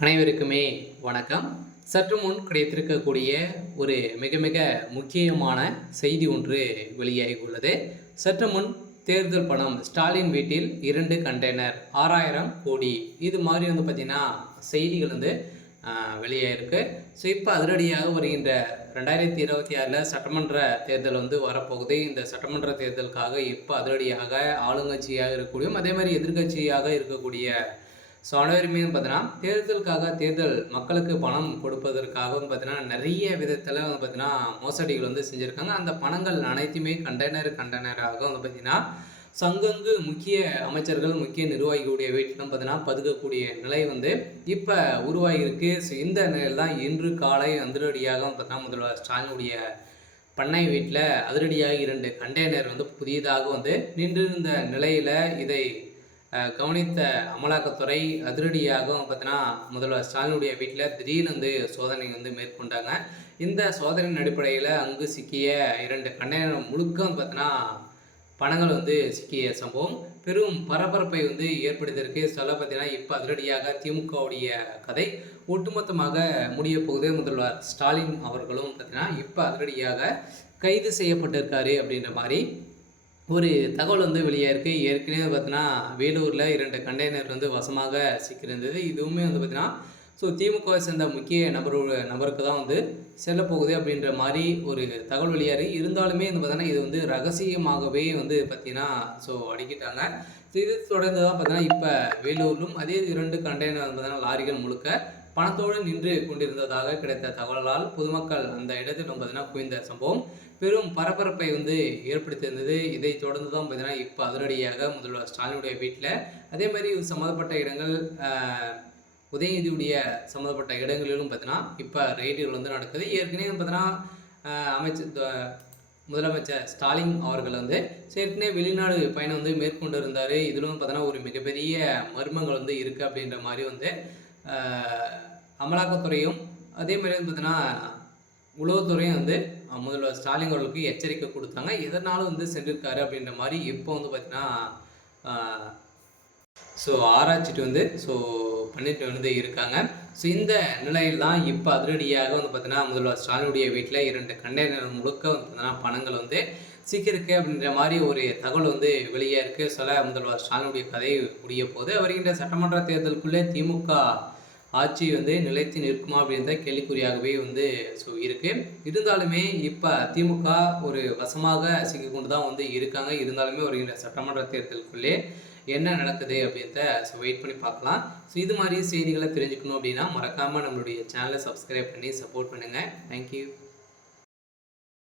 அனைவருக்குமே வணக்கம். சற்று முன் கிடைத்திருக்கக்கூடிய ஒரு மிக மிக முக்கியமான செய்தி ஒன்று வெளியாகி உள்ளது. சற்று முன் தேர்தல் பணம் ஸ்டாலின் வீட்டில் 2 கண்டெய்னர் 6000 கோடி இது மாதிரி பார்த்தீங்கன்னா செய்திகள் வெளியாயிருக்கு. ஸோ இப்போ அதிரடியாக வருகின்ற 2026 சட்டமன்ற தேர்தல் வரப்போகுது. இந்த சட்டமன்ற தேர்தலுக்காக இப்போ அதிரடியாக ஆளுங்கட்சியாக இருக்கக்கூடியும் அதே மாதிரி எதிர்கட்சியாக இருக்கக்கூடிய ஸோ அனைவருமே பார்த்தீங்கன்னா தேர்தலுக்காக தேர்தல் மக்களுக்கு பணம் கொடுப்பதற்காக பார்த்தீங்கன்னா நிறைய விதத்தில் பார்த்தீங்கன்னா மோசடிகள் செஞ்சுருக்காங்க. அந்த பணங்கள் அனைத்துமே கண்டெய்னராக பார்த்தீங்கன்னா சங்கங்கு முக்கிய அமைச்சர்கள் முக்கிய நிர்வாகிகளுடைய வீட்டிலும் பார்த்தீங்கன்னா பதுக்கக்கூடிய நிலை இப்போ உருவாகியிருக்கு. ஸோ இந்த நிலையில் தான் இன்று காலை அதிரடியாக பார்த்தீங்கன்னா முதல்வர் ஸ்டாலினுடைய பண்ணை வீட்டில் அதிரடியாக 2 கண்டெய்னர் புதியதாக நின்றிருந்த நிலையில் இதை கவனித்த அமலாக்கத்துறை அதிரடியாக பார்த்தீங்கன்னா முதல்வர் ஸ்டாலினுடைய வீட்டில் திடீர்னு சோதனை மேற்கொண்டாங்க. இந்த சோதனையின் அடிப்படையில் அங்கு சிக்கிய 2 கண்டெய்னர் முழுக்க பார்த்தீங்கன்னா பணங்கள் சிக்கிய சம்பவம் பெரும் பரபரப்பை ஏற்படுத்தியிருக்கு. சொல்ல பார்த்தீங்கன்னா இப்போ அதிரடியாக திமுகவுடைய கதை ஒட்டுமொத்தமாக முடிய போகுது. முதல்வர் ஸ்டாலின் அவர்களும் பார்த்தீங்கன்னா இப்போ அதிரடியாக கைது செய்யப்பட்டிருக்காரு அப்படின்ற மாதிரி ஒரு தகவல் வெளியாயிருக்கு. ஏற்கனவே பார்த்தீங்கன்னா வேலூரில் 2 கண்டெய்னர் வசமாக சிக்கியிருந்தது. இதுவுமே பார்த்தீங்கன்னா ஸோ திமுகவை சேர்ந்த முக்கிய நபருக்கு தான் செல்லப்போகுது அப்படின்ற மாதிரி ஒரு தகவல் வெளியாகி இருந்தாலுமே பார்த்தீங்கன்னா இது ரகசியமாகவே பார்த்தீங்கன்னா ஸோ அடிக்கிட்டாங்க. ஸோ இது தொடர்ந்து தான் பார்த்தீங்கன்னா இப்போ வேலூரிலும் அதே 2 கண்டெய்னர் பார்த்தீங்கன்னா லாரிகள் முழுக்க பணத்தோடு நின்று கொண்டிருந்ததாக கிடைத்த தகவலால் பொதுமக்கள் அந்த இடத்தில் பார்த்தீங்கன்னா குவிந்த சம்பவம் பெரும் பரபரப்பை ஏற்படுத்தியிருந்தது. இதை தொடர்ந்து தான் பார்த்தீங்கன்னா இப்போ அதிரடியாக முதல்வர் ஸ்டாலினுடைய வீட்டில் அதே மாதிரி சம்மந்தப்பட்ட இடங்கள் உதயநிதியுடைய சம்மந்தப்பட்ட இடங்களிலும் பார்த்தீங்கன்னா இப்போ ரெய்டுகள் நடக்குது. ஏற்கனவே பார்த்தீங்கன்னா முதலமைச்சர் ஸ்டாலின் அவர்கள் ஏற்கனவே வெளிநாடு பயணம் மேற்கொண்டு இருந்தார். இதிலும் பார்த்தீங்கன்னா ஒரு மிகப்பெரிய மர்மங்கள் இருக்குது அப்படின்ற மாதிரி அமலாக்கத்துறையும் அதே மாதிரி பார்த்தீங்கன்னா உளவுத்துறையும் முதல்வர் ஸ்டாலின் அவர்களுக்கு எச்சரிக்கை கொடுத்தாங்க. எதனாலும் சென்றிருக்காரு அப்படின்ற மாதிரி இப்போ பார்த்தீங்கன்னா ஸோ ஆராய்ச்சிட்டு ஸோ பண்ணிட்டு இருக்காங்க. ஸோ இந்த நிலையில் தான் இப்போ அதிரடியாக பார்த்தீங்கன்னா முதல்வர் ஸ்டாலினுடைய வீட்டில் 2 கண்டெய்னர் முழுக்க பார்த்தீங்கன்னா பணங்கள் சிக்கியிருக்கு அப்படின்ற மாதிரி ஒரு தகவல் வெளியே இருக்குது. சொல்ல முதல்வர் ஸ்டாலினுடைய கதை முடிய போது வருகின்ற சட்டமன்ற தேர்தலுக்குள்ளே திமுக ஆட்சி நிலைத்து நிற்குமா அப்படின்ற கேள்விக்குறியாகவே ஸோ இருக்குது. இருந்தாலுமே இப்போ திமுக ஒரு வசமாக சிக்கிக்கொண்டு தான் இருக்காங்க. இருந்தாலுமே வருகின்ற சட்டமன்ற தேர்தலுக்குள்ளே என்ன நடக்குது அப்படின்றத ஸோ வெயிட் பண்ணி பார்க்கலாம். ஸோ இது மாதிரி செய்திகளை தெரிஞ்சுக்கணும் அப்படின்னா மறக்காமல் நம்மளுடைய சேனலை சப்ஸ்கிரைப் பண்ணி சப்போர்ட் பண்ணுங்கள். தேங்க்யூ.